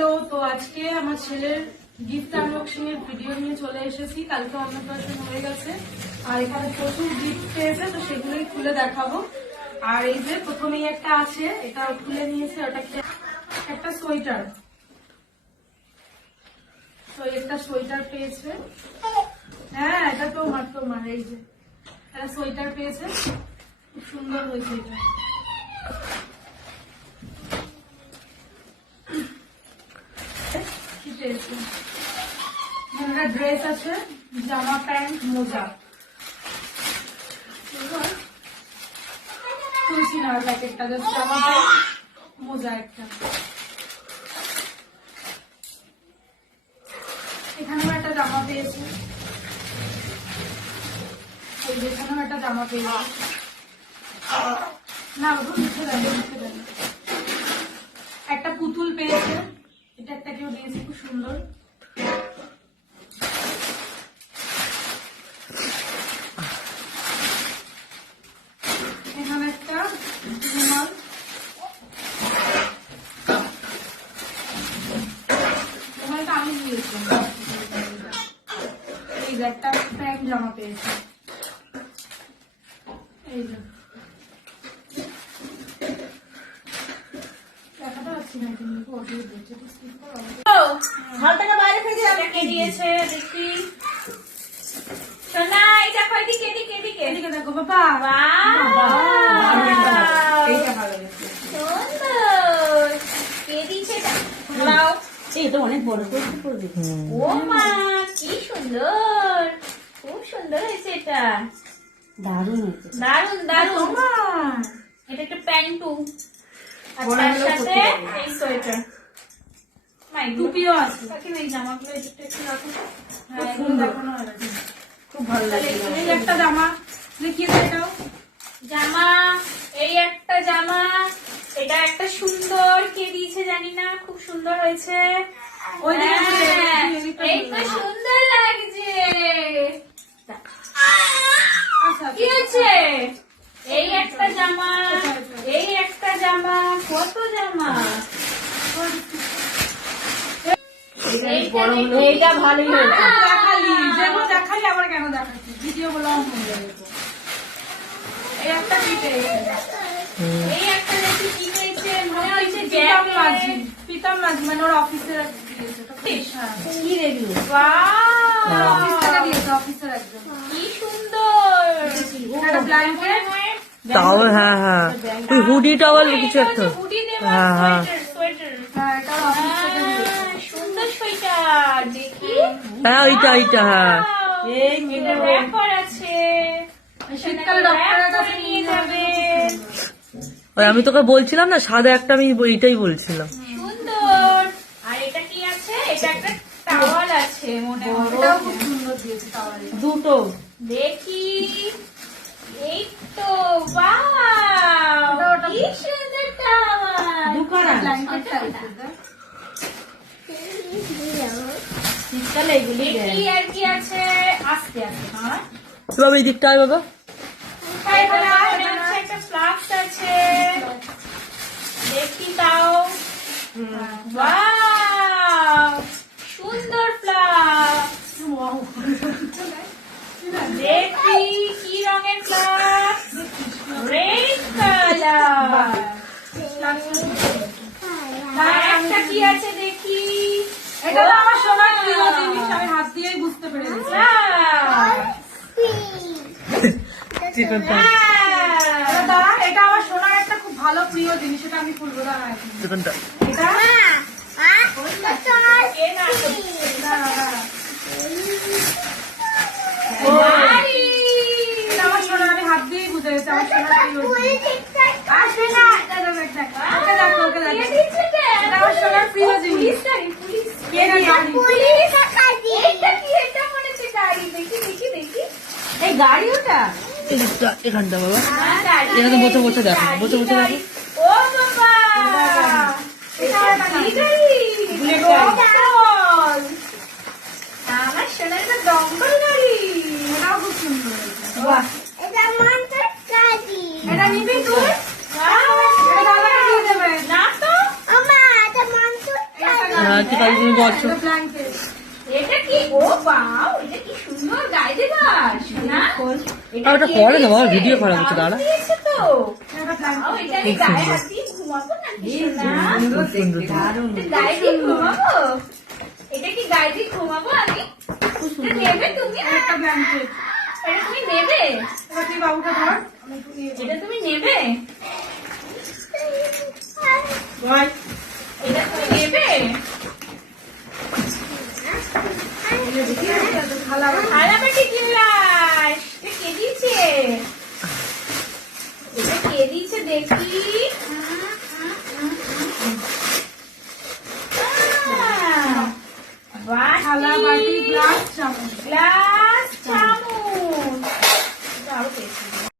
Hello, তো আজকে আমার ছেলের গিফট আনবক্সিং এর ভিডিও নিয়ে চলে এসেছি। কালকে অন্নপ্রাশন হয়ে গেছে। আর এখানে প্রচুর গিফট পেয়েছে, তো সেগুলোই খুলে দেখাবো। আর এই যে প্রথমেই একটা আছে এটা খুলে নিয়েছে, ওটা একটা সোয়েটার। তো একটা সোয়েটার পেয়েছে। হ্যাঁ এটা তোমার তোমার এই যে। একটা সোয়েটার পেয়েছে। খুব সুন্দর হয়েছে এটা। পেয়েছে। একটা ড্রেস আছে, জামা প্যান্ট, মোজা। খুলছি না প্যাকেটটা জাস্ট জামা প্যান্ট, মোজা একটা। এখানেও একটা জামা পেয়েছে। এখানেও একটা জামা পেয়েছে। না বাবু মুখে দেন মুখে দেন একটা পুতুল পেয়েছে এটা একটা কেউ দিয়েছে খুব সুন্দর। এখানে একটা আমি এই প্যান্ট জামা পেয়েছি। এই হালটাকে বাইরে ফেলে দিলাম কে দিয়েছে দেখি। সোনা এটা কয়টি কেডি কেডি কেডি এদিকে দেখো বাবা। এইটা ভালো সুন্দর। কে দিয়েছে এটা? নাও এটা অনেক বড় করতে পড়বে ও মা কি সুন্দর। খুব সুন্দর হয়েছে এটা। দারুণ দারুণ এটা একটা প্যান্টু। আর সাথে এই সোয়েটার। মাই টুপিও আছে। কাকিমা এই জামাগুলো একটু একটু রাখো হ্যাঁ এগুলো দেখানো হয় খুব ভালো তাহলে এই একটা জামা দেখিয়ে দাও? জামা এই একটা জামা এটা একটা সুন্দর কে দিয়েছে জানি না খুব সুন্দর হয়েছে। ওই হ্যাঁ, এদিকটা এই তো সুন্দর লাগছে। আচ্ছা কি হচ্ছে এই একটা জামা এই একটা জামা কত জামা এইটা দেখি। এটা ভালোই হয়েছে। দেখালি যেগুলো দেখালি আবার কেন দেখাচ্ছি? ভিডিও গুলো অন হয়ে যাবে তো। এই একটা কি এই একটা দেখি কি পেয়েছে মনে হচ্ছে পিতাম মাঝি পিতাম মাঝি মানে ওর অফিসের হ্যাঁ। কি রেডি! অফিস একজন। কি সুন্দর! হ্যাঁ হ্যাঁ। ওই হুডি টাওয়াল কিছু একটা। হুডি হ্যাঁ, হ্যাঁ। সোয়েটার সোয়েটার হ্যাঁ এটা অফিস থেকে দিয়েছে আহ, সুন্দর সোয়েটার দেখি হ্যাঁ ওইটা ওইটা হ্যাঁ। ওই আমি তোকে বলছিলাম না সাদা একটা আমি এইটাই বলছিলাম। সুন্দর। আর এটা কি আছে? এটা একটা টাওয়াল আছে মনে হয়। খুব সুন্দর দিয়েছে তাওয়ারে দুটো। দেখি। এই তো বাহ ওটা ওটা- কি সুন্দর টাওয়াল। দুখানা। এগুলি আর কি আছে? আস্তে আস্তে হ্যাঁ? বাবা এই দিকটা বাবা। এখানে হচ্ছে একটা ফ্লাক্স আছে। দেখি তাও! সুন্দর ফ্লাক্স দেখি কি রঙের ফ্লাক্স রেড কালার একটা কি আছে দেখি? এটা তো আমার সোনার প্রিয় জিনিস আমি হাত দিয়েই বুঝতে পেরেছি চিকনটা এটা দাঁড়া, এটা আমার সোনার একটা খুব ভালো প্রিয় জিনিস এটা আমি খুলবো দাঁড়া। চিকনটা এটা। এটা আমার সোনার আমি হাত দিয়েই বুঝে গেছি আমার সোনার প্রিয় আসবে না এটা দেখ, দেখ, দেখ। ওকে দেখো ওকে দেখো এটা আমার সোনার প্রিয় জিনিস পুলিশ গাড়ি, পুলিশ। কে না গাড়ি? এইটা কি? এটা মনে হচ্ছে গাড়ি। দেখি, দেখি, দেখি। এই গাড়ি ওটা এই দিকটা এখানটা বাবা এখানে বসে বসে দেখো, বসে বসে দেখো। বাবা! কি তাই তুমি বলছো এটা কি ও বাও এটা কি সুন্দর গায়ে দেবার না আর ওটা পরে না বাবা, ভিডিও করা হচ্ছে, দাঁড়া। এটা কি গায়ে দিয়ে ঘুমাবো আমি? নেবে তুমি? একটা ব্ল্যাঙ্কেট এটা তুমি নেবে? ধর। এটা তুমি নেবে? এটা তুমি নেবে? খালা। এটা কে দিয়েছে। এটা কে দিয়েছে দেখি।